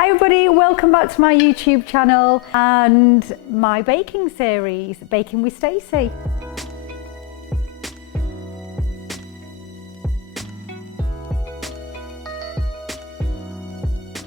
Hi everybody, welcome back to my YouTube channel and my baking series, Baking with Stacey.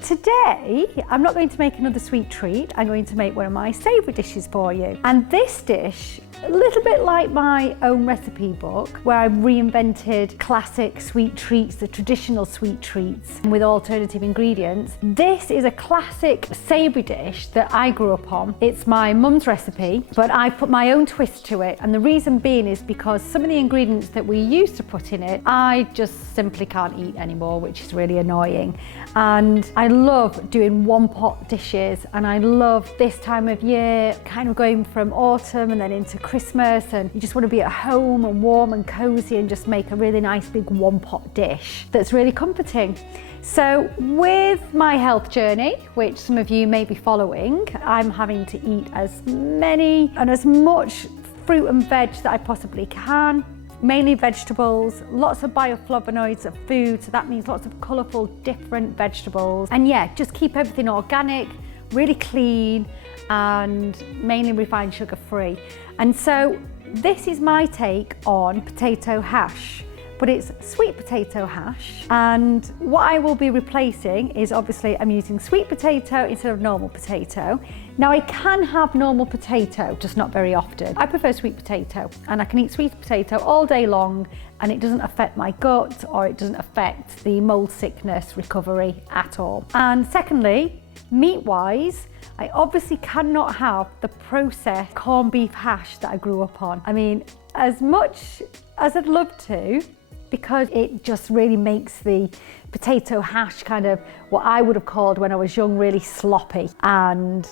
Today, I'm not going to make another sweet treat, I'm going to make one of my savoury dishes for you. And this dish, a little bit like my own recipe book, where I've reinvented classic sweet treats, the traditional sweet treats, with alternative ingredients. This is a classic savoury dish that I grew up on. It's my mum's recipe, but I put my own twist to it. And the reason being is because some of the ingredients that we used to put in it, I just simply can't eat anymore, which is really annoying. And I love doing one pot dishes, and I love this time of year, kind of going from autumn and then into Christmas, and you just want to be at home and warm and cozy and just make a really nice big one pot dish that's really comforting. So with my health journey, which some of you may be following, I'm having to eat as many and as much fruit and veg that I possibly can. Mainly vegetables, lots of bioflavonoids of food, so that means lots of colourful different vegetables. And yeah, just keep everything organic, really clean, and mainly refined sugar free. And so this is my take on potato hash, but it's sweet potato hash. And what I will be replacing is, obviously I'm using sweet potato instead of normal potato. Now I can have normal potato, just not very often. I prefer sweet potato, and I can eat sweet potato all day long and it doesn't affect my gut or it doesn't affect the mold sickness recovery at all. And secondly, meat-wise, I obviously cannot have the processed corned beef hash that I grew up on. I mean, as much as I'd love to, because it just really makes the potato hash kind of what I would have called when I was young, really sloppy. And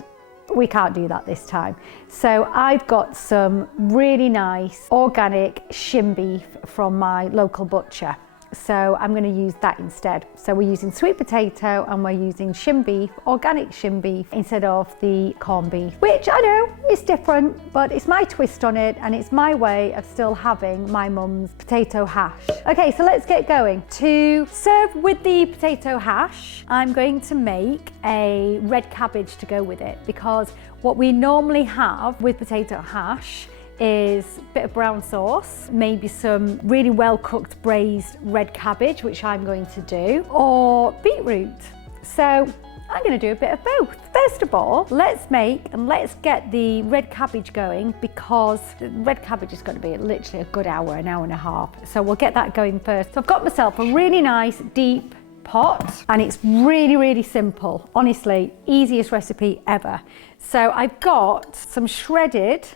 we can't do that this time. So I've got some really nice organic shin beef from my local butcher. So I'm going to use that instead. So we're using sweet potato and we're using shin beef, organic shin beef, instead of the corned beef, which I know is different, but it's my twist on it and it's my way of still having my mum's potato hash. Okay, so let's get going. To serve with the potato hash, I'm going to make a red cabbage to go with it, because what we normally have with potato hash is a bit of brown sauce, maybe some really well cooked braised red cabbage, which I'm going to do, or beetroot. So I'm going to do a bit of both. First of all, let's get the red cabbage going, because the red cabbage is going to be literally a good hour, an hour and a half. So we'll get that going first. So I've got myself a really nice deep pot, and it's really, really simple. Honestly, easiest recipe ever. So I've got some shredded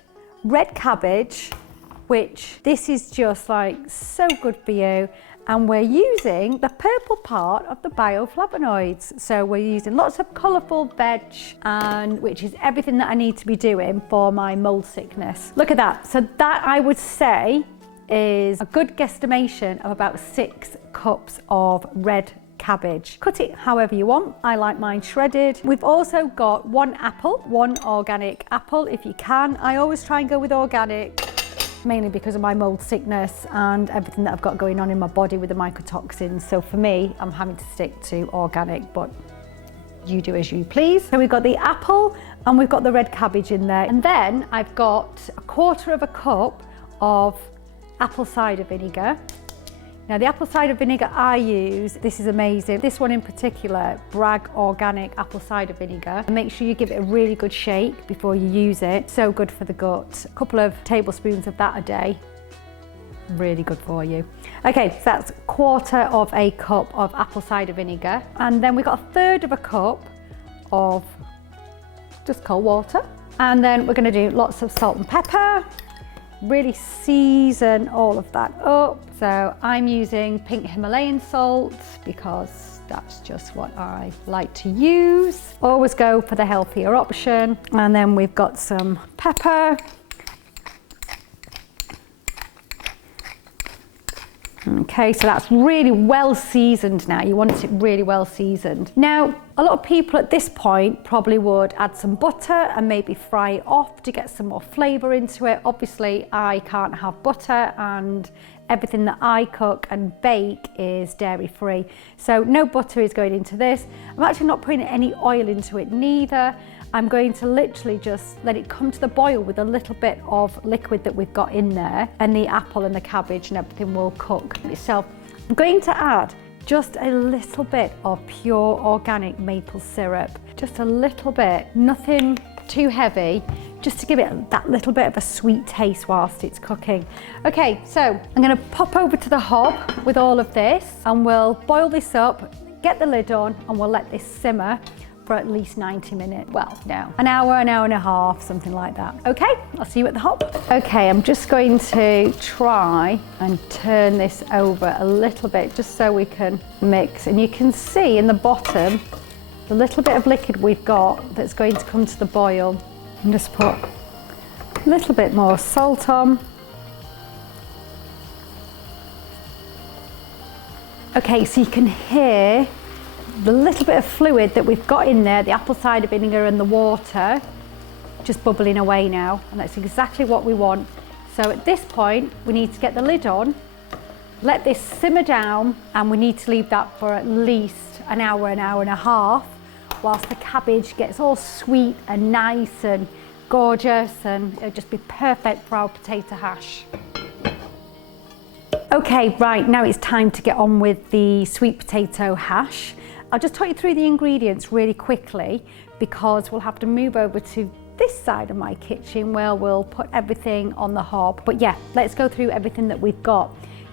red cabbage, which this is just like so good for you, and we're using the purple part of the bioflavonoids. So we're using lots of colourful veg, and which is everything that I need to be doing for my mold sickness. Look at that. So that, I would say, is a good guesstimation of about 6 cups of red cabbage. Cut it however you want. I like mine shredded. We've also got 1 apple, 1 organic apple if you can. I always try and go with organic, mainly because of my mold sickness and everything that I've got going on in my body with the mycotoxins. So for me, I'm having to stick to organic, but you do as you please. So we've got the apple and we've got the red cabbage in there. And then I've got 1/4 cup of apple cider vinegar. Now the apple cider vinegar I use, this is amazing. This one in particular, Bragg organic apple cider vinegar. And make sure you give it a really good shake before you use it. So good for the gut. A couple of tablespoons of that a day. Really good for you. Okay, so that's 1/4 cup of apple cider vinegar. And then we've got 1/3 cup of just cold water. And then we're gonna do lots of salt and pepper. Really season all of that up. So I'm using pink Himalayan salt because that's just what I like to use. Always go for the healthier option. And then we've got some pepper. Okay, so that's really well seasoned now. You want it really well seasoned. Now, a lot of people at this point probably would add some butter and maybe fry it off to get some more flavour into it. Obviously, I can't have butter and everything that I cook and bake is dairy free. So no butter is going into this. I'm actually not putting any oil into it neither. I'm going to literally just let it come to the boil with a little bit of liquid that we've got in there, and the apple and the cabbage and everything will cook itself. I'm going to add just a little bit of pure organic maple syrup, just a little bit, nothing too heavy, just to give it that little bit of a sweet taste whilst it's cooking. Okay, so I'm going to pop over to the hob with all of this and we'll boil this up, get the lid on, and we'll let this simmer for at least 90 minutes. Well, no, an hour and a half, something like that. Okay, I'll see you at the hob. Okay, I'm just going to try and turn this over a little bit just so we can mix. And you can see in the bottom, the little bit of liquid we've got that's going to come to the boil. And just put a little bit more salt on. Okay, so you can hear the little bit of fluid that we've got in there, the apple cider vinegar and the water, just bubbling away now, and that's exactly what we want. So at this point, we need to get the lid on, let this simmer down, and we need to leave that for at least an hour and a half, whilst the cabbage gets all sweet and nice and gorgeous, and it'll just be perfect for our potato hash. Okay, right, now it's time to get on with the sweet potato hash. I'll just talk you through the ingredients really quickly because we'll have to move over to this side of my kitchen where we'll put everything on the hob. But yeah, let's go through everything that we've got.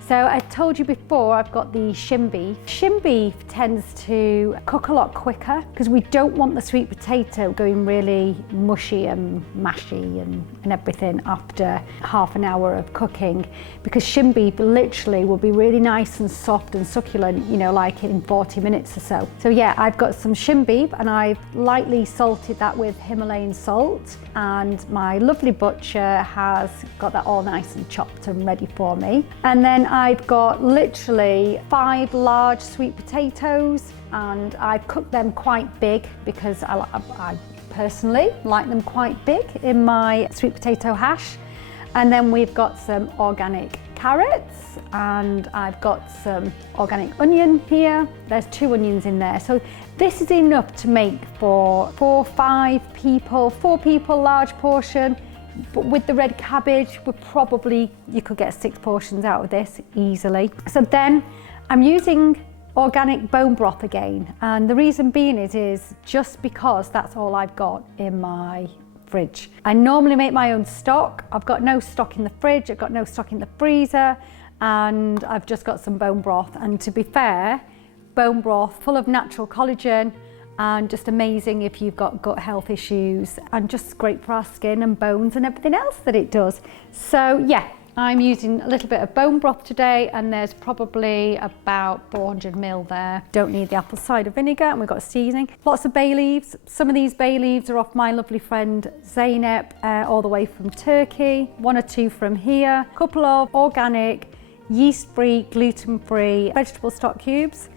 So I told you before, I've got the shin beef. Shin beef tends to cook a lot quicker because we don't want the sweet potato going really mushy and mashy and everything after half an hour of cooking, because shin beef literally will be really nice and soft and succulent, you know, like in 40 minutes or so. So yeah, I've got some shin beef and I've lightly salted that with Himalayan salt, and my lovely butcher has got that all nice and chopped and ready for me. And then I've got literally 5 large sweet potatoes, and I've cooked them quite big because I personally like them quite big in my sweet potato hash. And then we've got some organic carrots, and I've got some organic onion here. There's 2 onions in there. So this is enough to make for 4 people, large portion. But with the red cabbage, you could get 6 portions out of this easily. So then I'm using organic bone broth again. And the reason being is just because that's all I've got in my fridge. I normally make my own stock. I've got no stock in the fridge, I've got no stock in the freezer, and I've just got some bone broth. And to be fair, bone broth full of natural collagen, and just amazing if you've got gut health issues, and just great for our skin and bones and everything else that it does. So yeah, I'm using a little bit of bone broth today, and there's probably about 400 ml there. Don't need the apple cider vinegar, and we've got seasoning. Lots of bay leaves. Some of these bay leaves are off my lovely friend Zeynep, all the way from Turkey. 1 or 2 from here. A couple of organic, yeast-free, gluten-free vegetable stock cubes.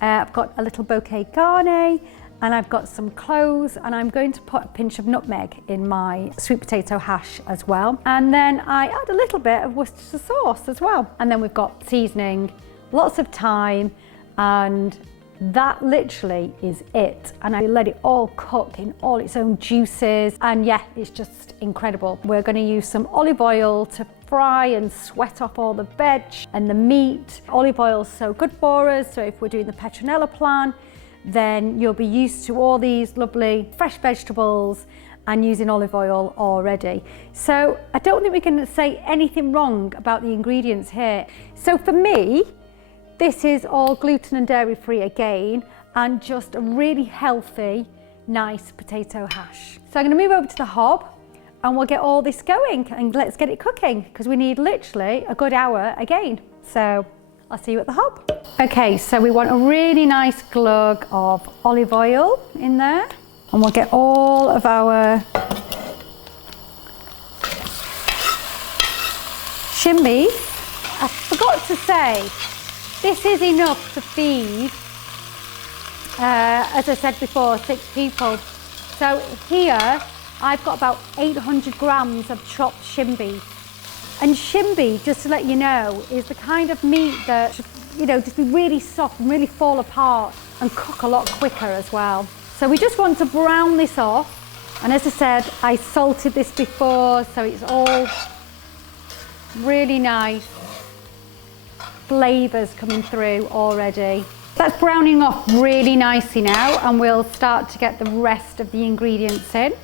I've got a little Bouquet Garnet, and I've got some cloves, and I'm going to put a pinch of nutmeg in my sweet potato hash as well. And then I add a little bit of Worcestershire sauce as well. And then we've got seasoning, lots of thyme, and that literally is it. And I let it all cook in all its own juices. And yeah, it's just incredible. We're going to use some olive oil to fry and sweat off all the veg and the meat. Olive oil is so good for us. So if we're doing the Petronella plan, then you'll be used to all these lovely fresh vegetables and using olive oil already. So I don't think we can say anything wrong about the ingredients here. So for me, this is all gluten and dairy free again, and just a really healthy, nice potato hash. So I'm going to move over to the hob and we'll get all this going, and let's get it cooking, because we need literally a good hour again. So I'll see you at the hob. Okay, so we want a really nice glug of olive oil in there, and we'll get all of our shin beef. I forgot to say, this is enough to feed, as I said before, 6 people. So here, I've got about 800 grams of chopped shin beef. And shin beef, just to let you know, is the kind of meat that should, you know, just be really soft and really fall apart and cook a lot quicker as well. So we just want to brown this off. And as I said, I salted this before, so it's all really nice flavours coming through already. That's browning off really nicely now, and we'll start to get the rest of the ingredients in,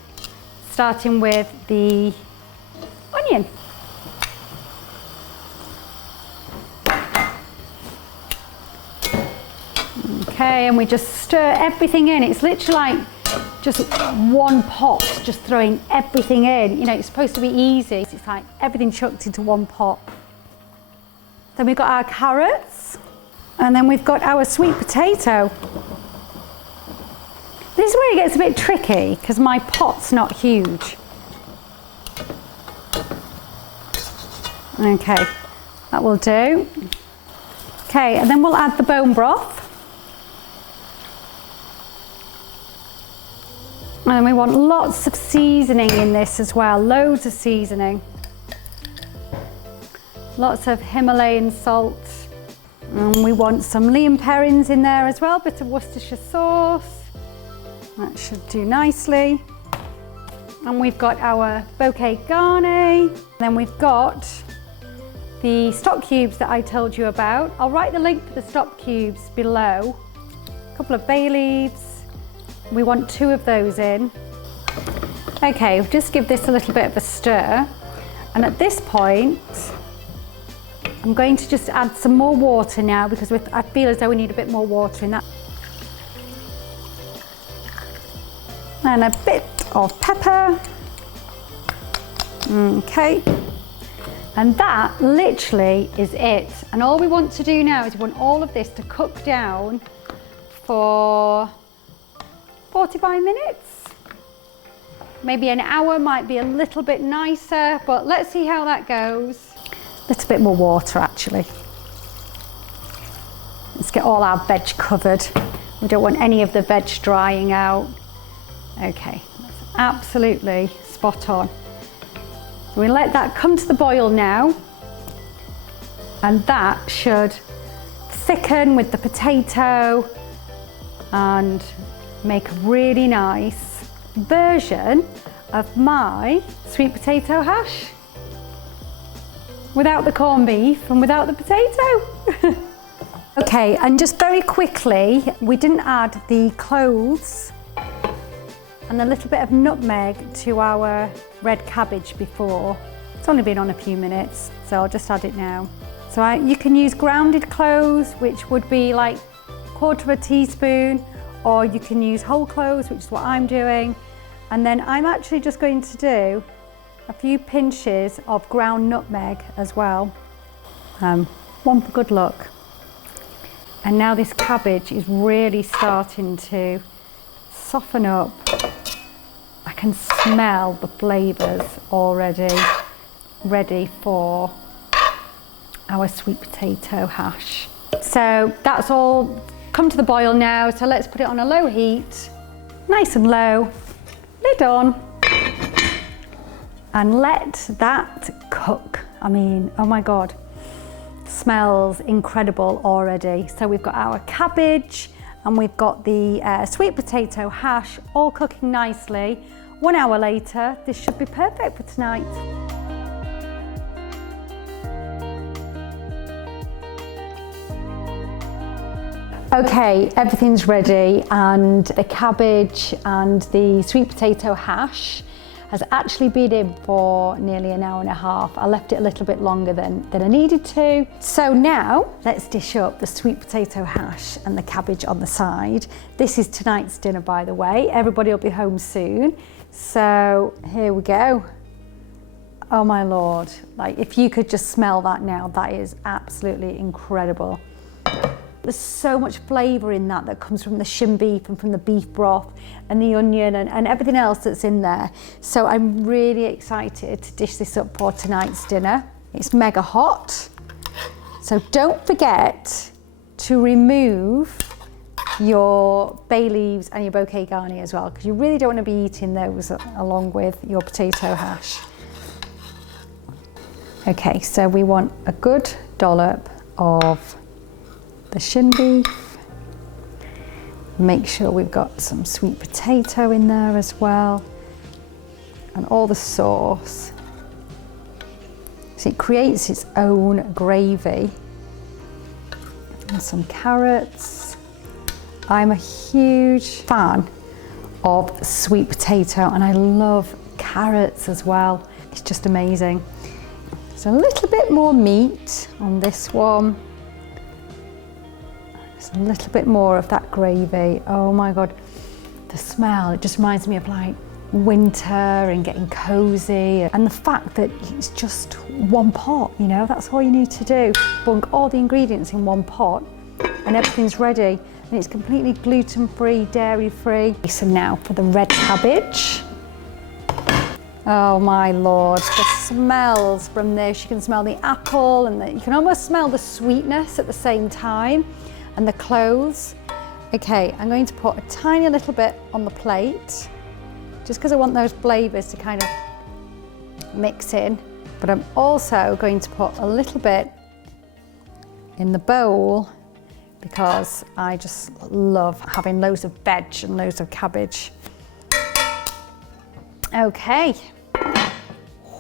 starting with the onion. Okay, and we just stir everything in. It's literally like just one pot, just throwing everything in. You know, it's supposed to be easy. It's like everything chucked into one pot. Then we've got our carrots, and then we've got our sweet potato. This is where it gets a bit tricky because my pot's not huge. Okay, that will do. Okay, and then we'll add the bone broth. And we want lots of seasoning in this as well, loads of seasoning. Lots of Himalayan salt. And we want some Liam Perrins in there as well, bit of Worcestershire sauce. That should do nicely. And we've got our Bouquet Garnet. Then we've got the stock cubes that I told you about. I'll write the link for the stock cubes below. A couple of bay leaves. We want 2 of those in. Okay, we'll just give this a little bit of a stir. And at this point, I'm going to just add some more water now because I feel as though we need a bit more water in that. And a bit of pepper. Okay. And that literally is it. And all we want to do now is we want all of this to cook down for 45 minutes. Maybe an hour might be a little bit nicer, but let's see how that goes. A little bit more water actually. Let's get all our veg covered. We don't want any of the veg drying out. Okay, that's absolutely spot on. So we let that come to the boil now, and that should thicken with the potato and make a really nice version of my sweet potato hash without the corned beef and without the potato. Okay, and just very quickly, we didn't add the cloves and a little bit of nutmeg to our red cabbage before. It's only been on a few minutes, so I'll just add it now. So you can use grounded cloves, which would be like 1/4 teaspoon, or you can use whole cloves, which is what I'm doing. And then I'm actually just going to do a few pinches of ground nutmeg as well. One for good luck. And now this cabbage is really starting to soften up. I can smell the flavours already ready for our sweet potato hash. So that's all come to the boil now, so let's put it on a low heat, nice and low, lid on, and let that cook. I mean, oh my God, smells incredible already. So we've got our cabbage and we've got the sweet potato hash all cooking nicely. 1 hour later, this should be perfect for tonight. Okay, everything's ready, and the cabbage and the sweet potato hash has actually been in for nearly an hour and a half. I left it a little bit longer than I needed to. So now let's dish up the sweet potato hash and the cabbage on the side. This is tonight's dinner, by the way. Everybody will be home soon. So here we go. Oh my Lord, like if you could just smell that now, that is absolutely incredible. There's so much flavour in that comes from the shin beef and from the beef broth and the onion and everything else that's in there. So I'm really excited to dish this up for tonight's dinner. It's mega hot. So don't forget to remove your bay leaves and your Bouquet Garnet as well, because you really don't want to be eating those along with your potato hash. Okay, so we want a good dollop of the shin beef. Make sure we've got some sweet potato in there as well, and all the sauce. So it creates its own gravy. And some carrots. I'm a huge fan of sweet potato, and I love carrots as well. It's just amazing. So a little bit more meat on this one. Just a little bit more of that gravy. Oh my God, the smell, it just reminds me of like winter and getting cozy, and the fact that it's just one pot, you know, that's all you need to do. Bunk all the ingredients in one pot and everything's ready, and it's completely gluten-free, dairy-free. So now for the red cabbage. Oh my Lord, the smells from this. You can smell the apple, and you can almost smell the sweetness at the same time, and the cloves. Okay, I'm going to put a tiny little bit on the plate, just because I want those flavours to kind of mix in. But I'm also going to put a little bit in the bowl, because I just love having loads of veg and loads of cabbage. Okay.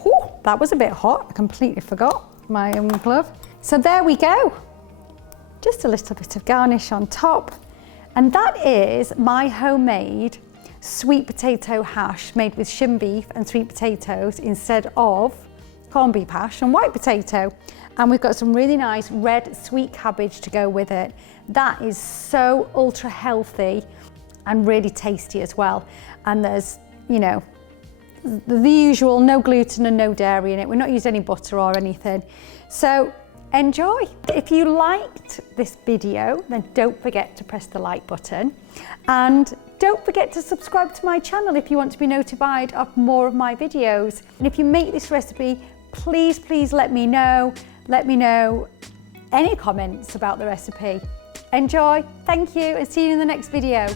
Whew, that was a bit hot. I completely forgot my own glove. So there we go. Just a little bit of garnish on top. And that is my homemade sweet potato hash made with shin beef and sweet potatoes instead of corned beef hash and white potato. And we've got some really nice red sweet cabbage to go with it. That is so ultra healthy and really tasty as well. And there's, you know, the usual no gluten and no dairy in it. We're not using any butter or anything. So enjoy. If you liked this video, then don't forget to press the like button, and don't forget to subscribe to my channel if you want to be notified of more of my videos. And if you make this recipe, please let me know. Let me know any comments about the recipe. Enjoy, thank you, and see you in the next video.